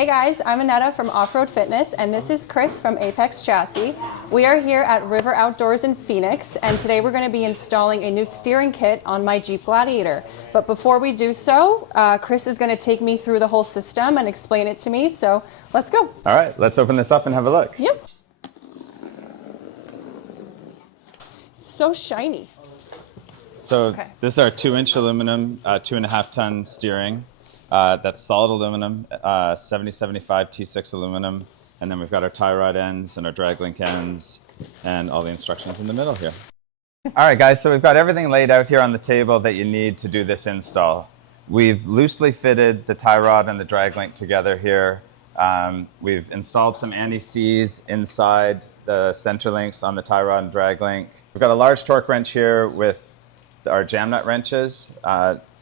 Hey guys, I'm Annetta from Off-Road Fitness, and this is Chris from Apex Chassis. We are here at River Outdoors in Phoenix, and today we're going to be installing a new steering kit on my Jeep Gladiator. But before we do so, Chris is going to take me through the whole system and explain it to me, so let's go. All right, let's open this up and have a look. Yep. It's so shiny. So This is our 2-inch aluminum, 2.5 ton steering. That's solid aluminum, 7075 T6 aluminum. And then we've got our tie rod ends and our drag link ends and all the instructions in the middle here. All right, guys, so we've got everything laid out here on the table that you need to do this install. We've loosely fitted the tie rod and the drag link together here. We've installed some anti-seize inside the center links on the tie rod and drag link. We've got a large torque wrench here with our jam nut wrenches.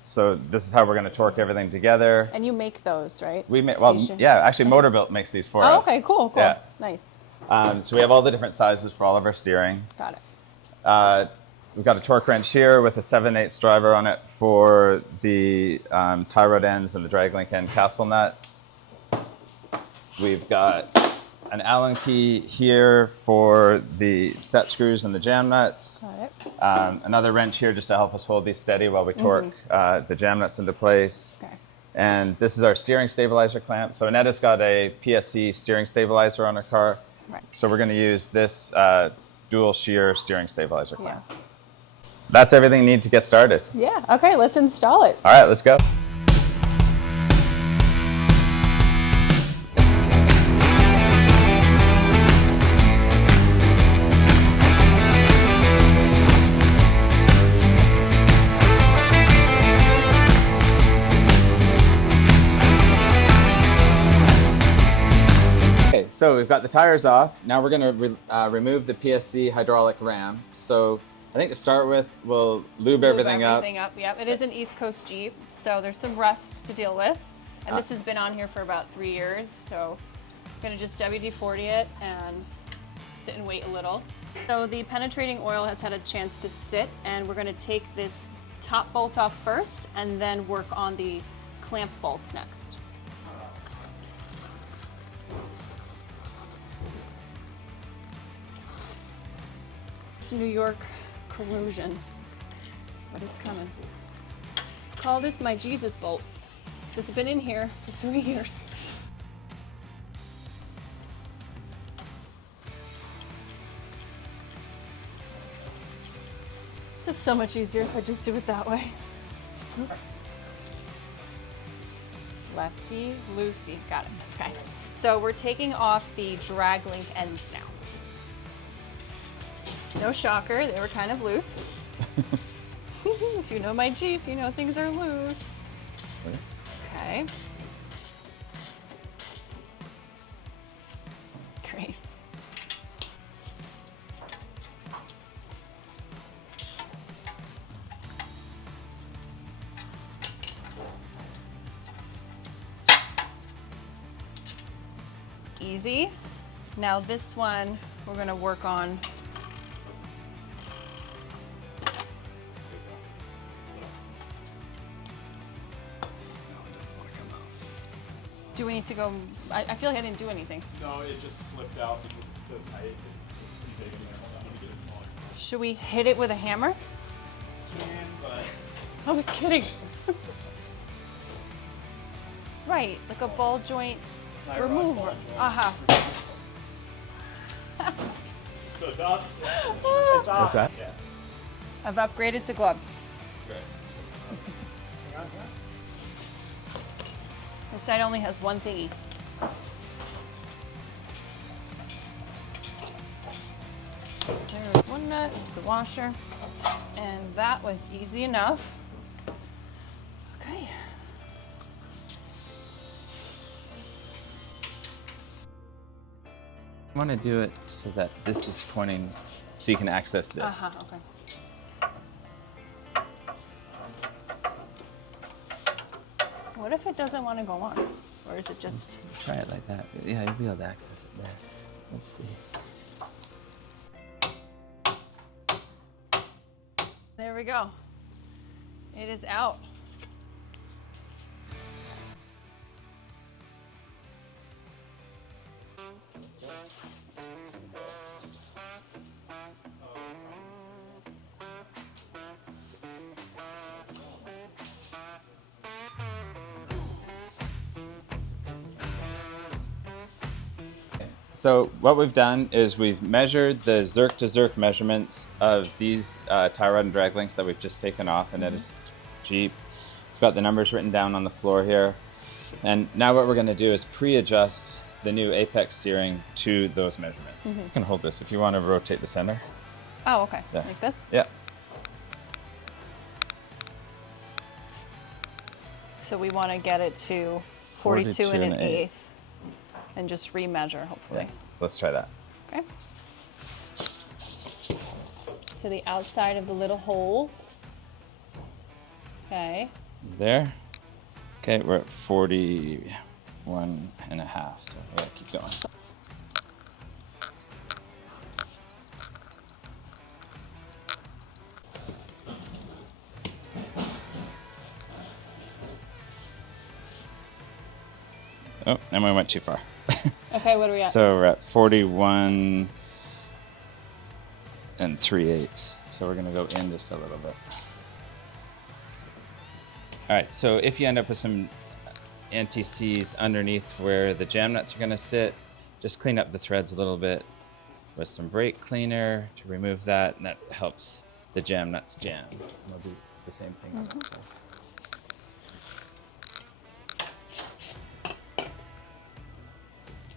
So this is how we're going to torque everything together. And you make those, right? We make, well, yeah, actually Motorbuilt makes these for us. Okay, cool. Yeah. Nice. So we have all the different sizes for all of our steering. Got it. We've got a torque wrench here with a 7/8 driver on it for the tie rod ends and the drag link end castle nuts. We've got an Allen key here for the set screws and the jam nuts. Got it. Another wrench here just to help us hold these steady while we torque the jam nuts into place. Okay. And this is our steering stabilizer clamp. So Annetta's got a PSC steering stabilizer on her car. Right. So we're going to use this dual shear steering stabilizer clamp. Yeah. That's everything you need to get started. Yeah. Okay, let's install it. All right, let's go. So we've got the tires off. Now we're going to remove the PSC hydraulic ram. So I think to start with, we'll lube everything up. Yep. It is an East Coast Jeep, so there's some rust to deal with. And this has been on here for about 3 years, so I'm going to just WD-40 it and sit and wait a little. So the penetrating oil has had a chance to sit, and we're going to take this top bolt off first and then work on the clamp bolts next. New York corrosion, but it's coming. Call this my Jesus bolt. It's been in here for 3 years. This is so much easier if I just do it that way. Lefty, loosey, got it, okay. So we're taking off the drag link ends now. No shocker, they were kind of loose. If you know my Jeep, you know things are loose. Okay. Great. Easy. Now this one, we're gonna work on Do we need to go? I feel like I didn't do anything. No, it just slipped out because it's so tight. It's pretty big in there. Hold on, let me get it smaller. Should we hit it with a hammer? Can, but I was kidding. Right, like a ball joint tie rod remover. ball joint. So it's up. It's up. What's that? Yeah. I've upgraded to gloves. Great. Hang on, This side only has one thingy. There's one nut, there's the washer, and that was easy enough. Okay. I want to do it so that this is pointing, so you can access this. Okay. What if it doesn't want to go on? Or is it just... Try it like that. Yeah, you'll be able to access it there. Let's see. There we go. It is out. So what we've done is we've measured the Zerk to Zerk measurements of these tie rod and drag links that we've just taken off, and it is Jeep. We've got the numbers written down on the floor here. And now what we're going to do is pre-adjust the new Apex steering to those measurements. You can hold this if you want to rotate the center. Oh, okay. Yeah. Like this? Yeah. So we want to get it to 42 and an eighth. And just remeasure, hopefully. Yeah. Let's try that. Okay. To the outside of the little hole. Okay. There. Okay, we're at 41 and a half, so we gotta keep going. Oh, and we went too far. Okay, what are we at? So we're at 41 and 3/8. So we're gonna go in just a little bit. All right, so if you end up with some NTCs underneath where the jam nuts are gonna sit, just clean up the threads a little bit with some brake cleaner to remove that, and that helps the jam nuts jam. And we'll do the same thing on that side.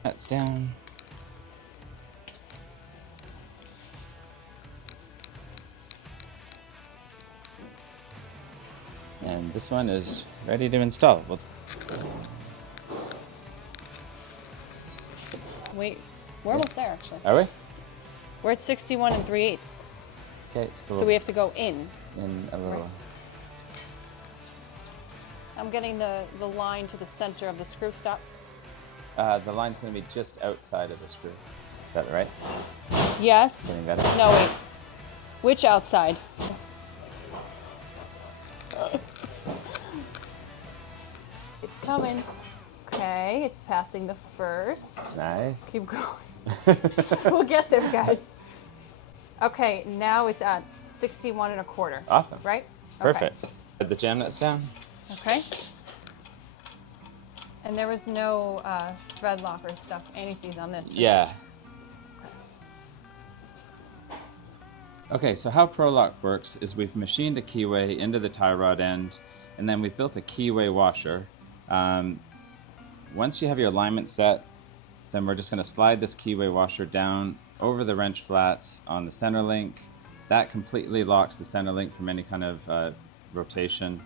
Nuts down. And this one is ready to install. Wait, we're almost there actually. Are we? We're at 61 and 3/8. Okay, So we have to go in. in a little. Right. I'm getting the line to the center of the screw stop. The line's going to be just outside of the screw. Is that right? Yes. Getting better? No, wait. Which outside? It's coming. Okay, it's passing the first. Nice. Keep going. We'll get there, guys. Okay, now it's at 61 and a quarter. Awesome. Right? Perfect. Put the jam nuts down. Okay. And there was no thread locker stuff, anti-seize on this. Right? Yeah. Okay, so how ProLock works is we've machined a keyway into the tie rod end, and then we've built a keyway washer. Once you have your alignment set, then we're just going to slide this keyway washer down over the wrench flats on the center link. That completely locks the center link from any kind of rotation.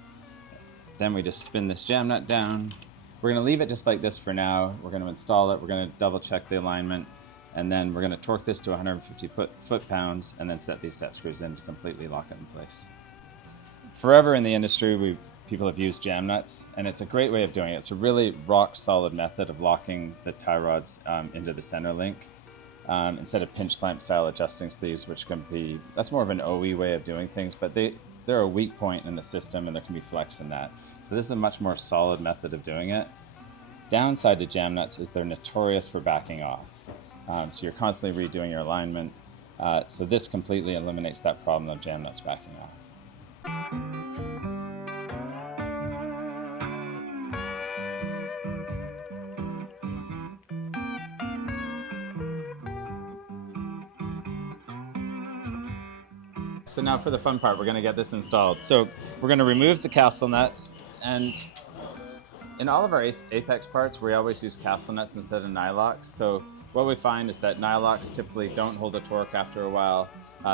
Then we just spin this jam nut down. We're going to leave it just like this for now. We're going to install it. We're going to double check the alignment. And then we're going to torque this to 150 foot-pounds and then set these set screws in to completely lock it in place. Forever in the industry, people have used jam nuts, and it's a great way of doing it. It's a really rock-solid method of locking the tie rods into the center link instead of pinch clamp style adjusting sleeves, which can be, that's more of an OE way of doing things, but they're a weak point in the system and there can be flex in that. So this is a much more solid method of doing it. Downside to jam nuts is they're notorious for backing off. So you're constantly redoing your alignment. So this completely eliminates that problem of jam nuts backing off. So now for the fun part, we're going to get this installed. So we're going to remove the castle nuts, and in all of our Apex parts, we always use castle nuts instead of nylocks. So what we find is that nylocks typically don't hold a torque after a while.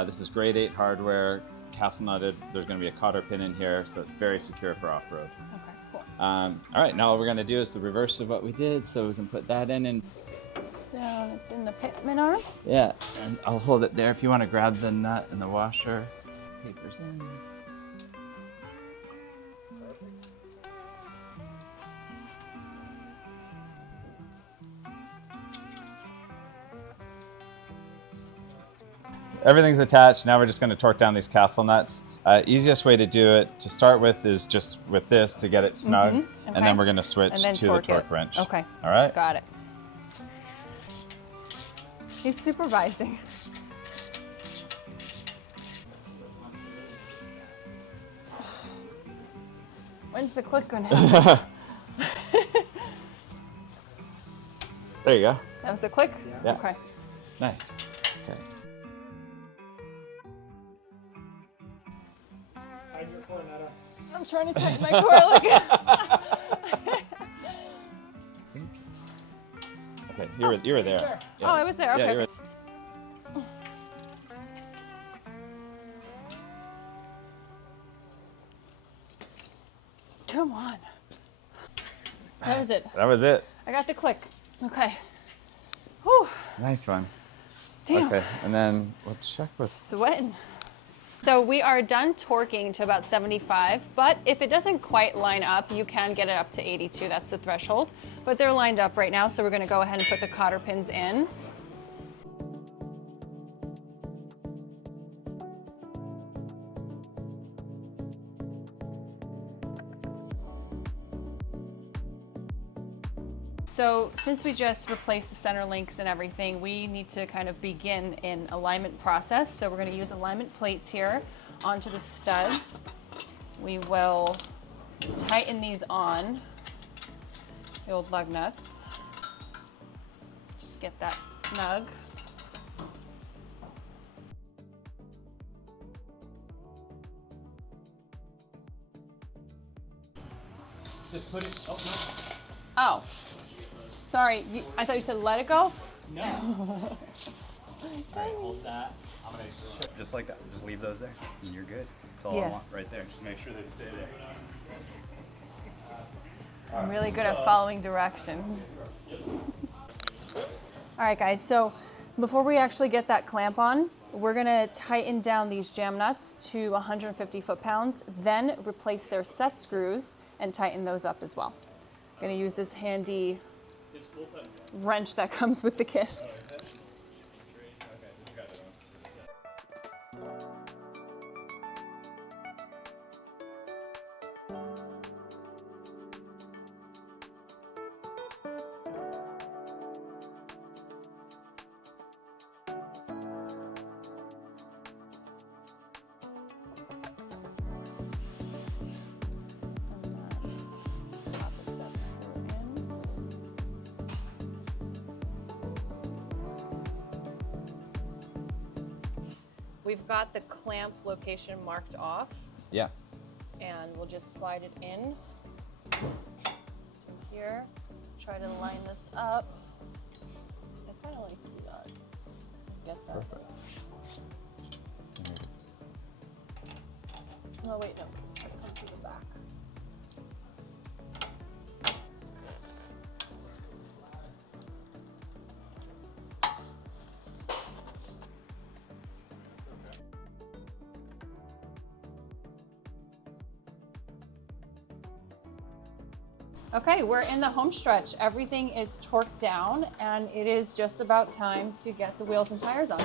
This is grade 8 hardware, castle nutted. There's going to be a cotter pin in here, so it's very secure for off-road. Okay, cool. All right, now all we're going to do is the reverse of what we did, so we can put that in. Down in the pitman arm? Yeah, and I'll hold it there if you want to grab the nut and the washer. Tapers in. Everything's attached. Now we're just going to torque down these castle nuts. Easiest way to do it to start with is just with this to get it snug, Okay. and then we're going to switch to the torque wrench. Okay. All right. Got it. He's supervising. When's the click gonna happen? There you go. That was the click? Yeah. Okay. Nice. Okay. Hide your cornetta. I'm trying to tighten my coil again. Okay, you were there. there. Yeah. Oh, I was there. Okay. Yeah, you were. Come on. That was it. That was it. I got the click. Okay. Whew. Nice one. Damn. Okay, and then we'll check with. Sweating. So we are done torquing to about 75, but if it doesn't quite line up, you can get it up to 82. That's the threshold. But they're lined up right now, so we're going to go ahead and put the cotter pins in. So since we just replaced the center links and everything, we need to kind of begin an alignment process. So we're going to use alignment plates here onto the studs. We will tighten these on, the old lug nuts. Just get that snug. Just put it. Oh no. Oh. Sorry, I thought you said let it go? No. All right, hold that. I'm gonna just like that. Just leave those there, and you're good. That's all I want right there. Just make sure they stay there. I'm really good at following directions. All right, guys, so before we actually get that clamp on, we're gonna tighten down these jam nuts to 150 foot-pounds, then replace their set screws and tighten those up as well. I'm gonna use this handy wrench that comes with the kit. We've got the clamp location marked off, Yeah. and we'll just slide it in to here. Try to line this up. I kind of like to do that. Get that. Perfect. Oh wait, no. Come to the back. Okay, we're in the home stretch. Everything is torqued down, and it is just about time to get the wheels and tires on.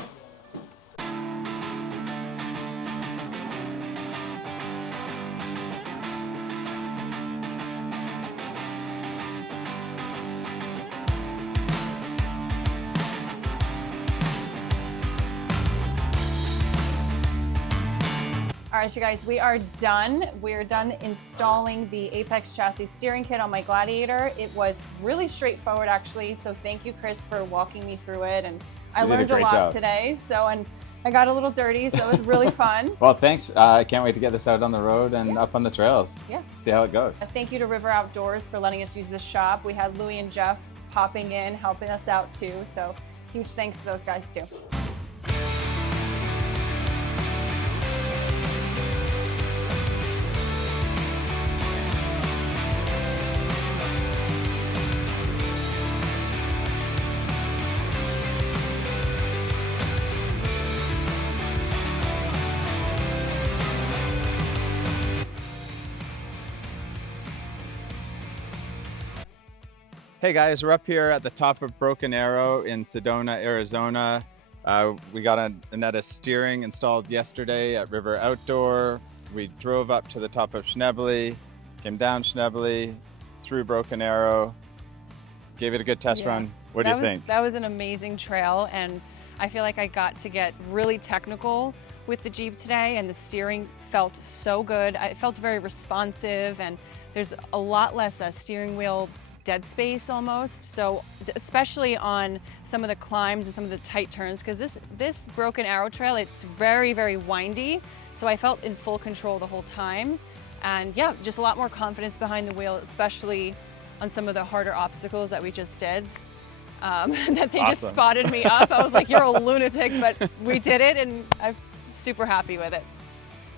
All right, you guys, we are done. We're done installing the Apex chassis steering kit on my Gladiator. It was really straightforward, actually, so thank you, Chris, for walking me through it. And I learned a lot today, and I got a little dirty, so it was really fun. Well, thanks. I can't wait to get this out on the road and up on the trails. Yeah. See how it goes. Thank you to River Outdoors for letting us use the shop. We had Louie and Jeff popping in, helping us out too, so huge thanks to those guys too. Hey guys, we're up here at the top of Broken Arrow in Sedona, Arizona. We got a Netta steering installed yesterday at River Outdoor. We drove up to the top of Schnebly, came down Schnebly, through Broken Arrow, gave it a good test run. What do you think? That was an amazing trail, and I feel like I got to get really technical with the Jeep today, and the steering felt so good. It felt very responsive, and there's a lot less steering wheel dead space almost. So especially on some of the climbs and some of the tight turns, because this Broken Arrow trail, it's very, very windy. So I felt in full control the whole time. And yeah, just a lot more confidence behind the wheel, especially on some of the harder obstacles that we just did. That they just spotted me up. I was like, you're a lunatic, but we did it, and I'm super happy with it.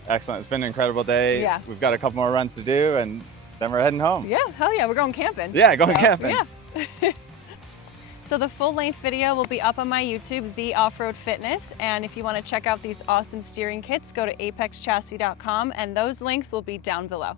Excellent. It's been an incredible day. Yeah. We've got a couple more runs to do, and then we're heading home. Yeah, hell yeah, we're going camping. Yeah, going camping. Yeah. So the full-length video will be up on my YouTube, The Off-Road Fitness, and if you want to check out these awesome steering kits, go to apexchassis.com, and those links will be down below.